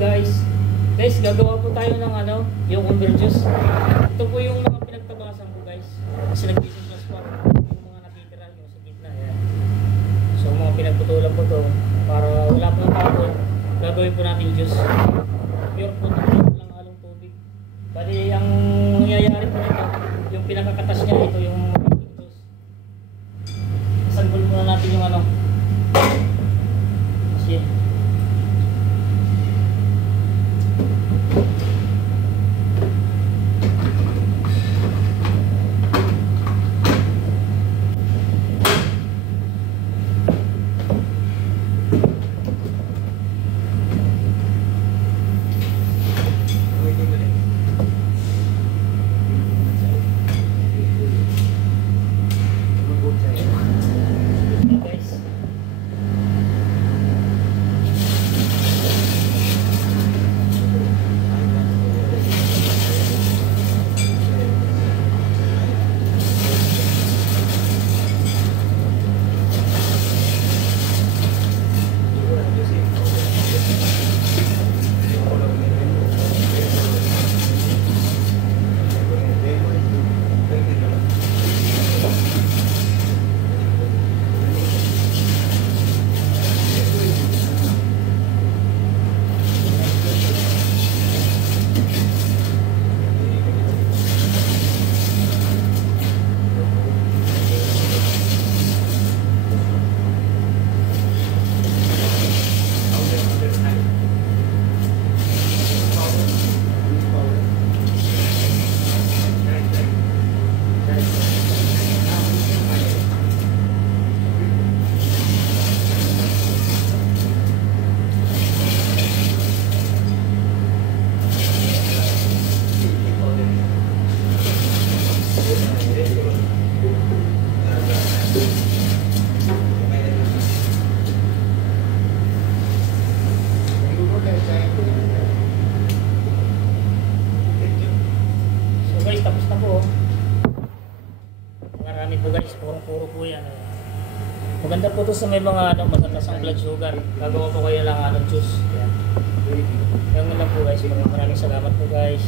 guys. Guys, gagawa po tayo ng yung umber juice. Ito po yung mga pinagtabasan ko guys. Kasi nag-business plus pa yung mga nakitira yung sa gitna. Ayan. So mga pinagputulan po to para wala po ng tapon. Gagawin po natin juice. Pure po na lang halong tubig. Bali ang nangyayari po nito, yung pinakakatas niya, ito yung juice. Isanggol muna natin yung machine. Tapos na po. Marami po guys, puro po yan. Maganda po to sa may mga matatas ang blood sugar. Gagawa po kayo lang juice. Yan. Yan lang po guys. Maraming salamat po guys.